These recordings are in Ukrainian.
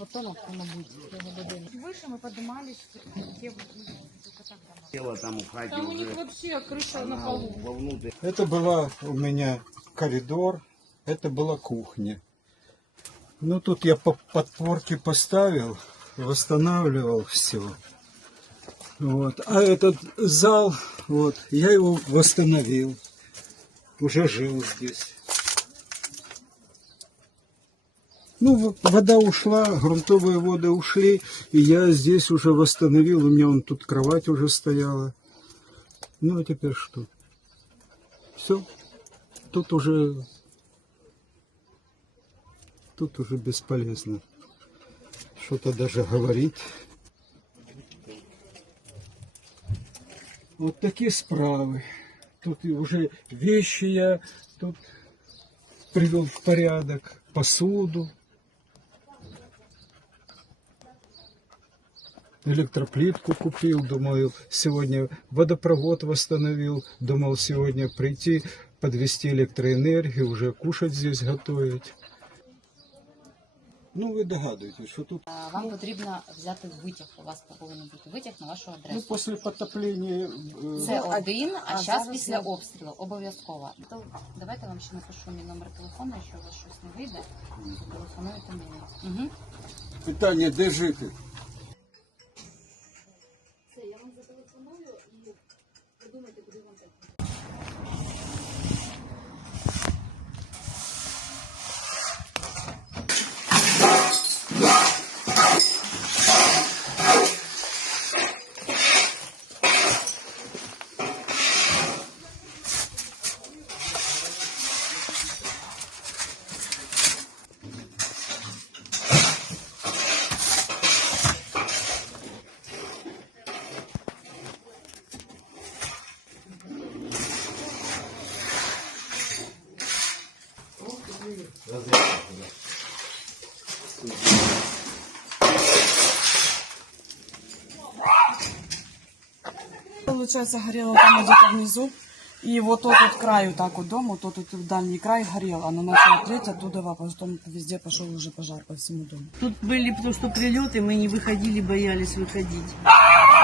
потонок, то, мабуть, його будинок. Вище ми піднімались, є тільки так дома. Дело там у хаті Там у них уже вообще крыша на она полу. вовнутрь. Это была у меня коридор, это была кухня. Ну, тут я по подпорки поставил, восстанавливал все. Вот. А этот зал, вот, я его восстановил. Уже жил здесь. Ну, в- вода ушла, грунтовые воды ушли, и я здесь уже восстановил. У меня вон тут кровать уже стояла. Ну, а теперь что? Все. Тут уже... Тут уже бесполезно что-то даже говорить. Вот такие справы. Тут и уже вещи я тут привел в порядок, посуду. Электроплитку купил, думаю, сегодня водопровод восстановил, думал сегодня прийти, подвести электроэнергию, уже кушать здесь готовить. Ну, ви догадуєтесь, що тут А, Вам потрібно взяти витяг. У вас повинен бути витяг на вашу ну, адресу. після потоплення. е, Це один, а а зараз зараз після я- обстрілу обов'язково. То давайте я вам ще напишу мій номер телефону, якщо у вас щось не вийде, телефонуйте мені. Угу. Питання, де жити? Получается, горело там где-то внизу. И вот тот вот край вот так вот дом, вот тот вот дальний край горел. Она начала треть оттуда, а потом везде пошел уже пожар по всему дому. Тут были потому что прилеты, мы не выходили, боялись выходить.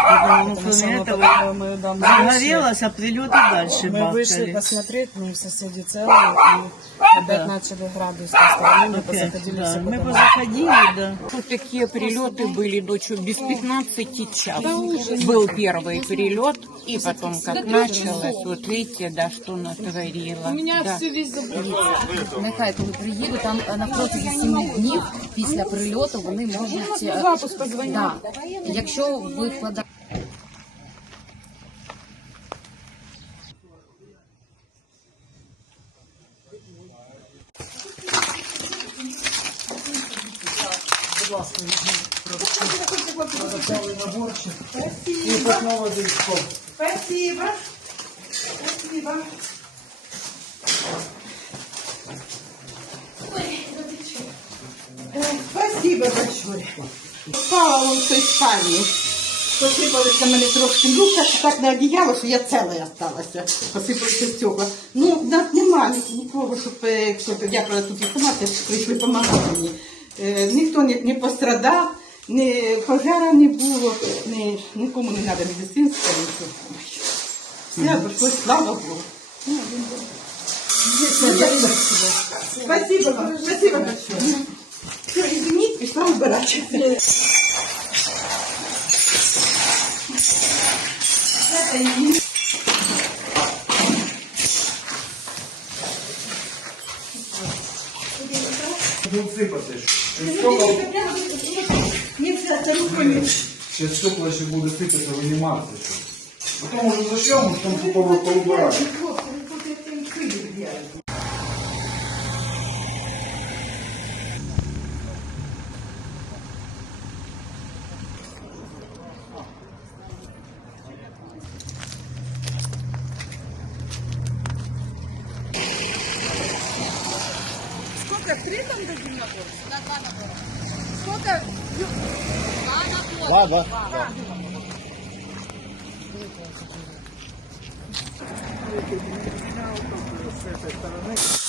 Поэтому, Потому что кроме оно этого, такое, мы, да, мы вышли, загорелось, а прилеты дальше мы вышли бахкали. посмотреть, ну, соседи целые, и опять начали грады с той стороны, мы Опять, позаходили да. все по Мы домам. позаходили, да. Тут такие прилеты были ночью без 15 час. Был первый перелет, и потом как началось, вот видите, да, что натворило. Да. Нехай коли приїду, там е, на протязі 7 днів після прильоту вони можуть е, да. Якщо ви вкладаєте Продавали наборчик. І питного водичком. Спасибо. Спасибо. Э, Спасибо большое. В той спальні. Посипалися мене трошки ну, так, на одіяло, що я ціла осталася. Посипалися стекла. Ну, нас немає нікого, щоб е, я правда, тут інформація, прийшли допомагати мені. Е, ніхто не, не пострадав, ні пожара не було, ні, нікому не треба медицинська, нічого. Все слава Богу. Спасибо вам, спасибо большое. Все, извините, пішла убирать. Это и- Тут сипати. Стекла, Нельзя, это руками. ще стекла ще буде сипати, винімати. Потім уже зачем, потім поубирати. Да, да. да.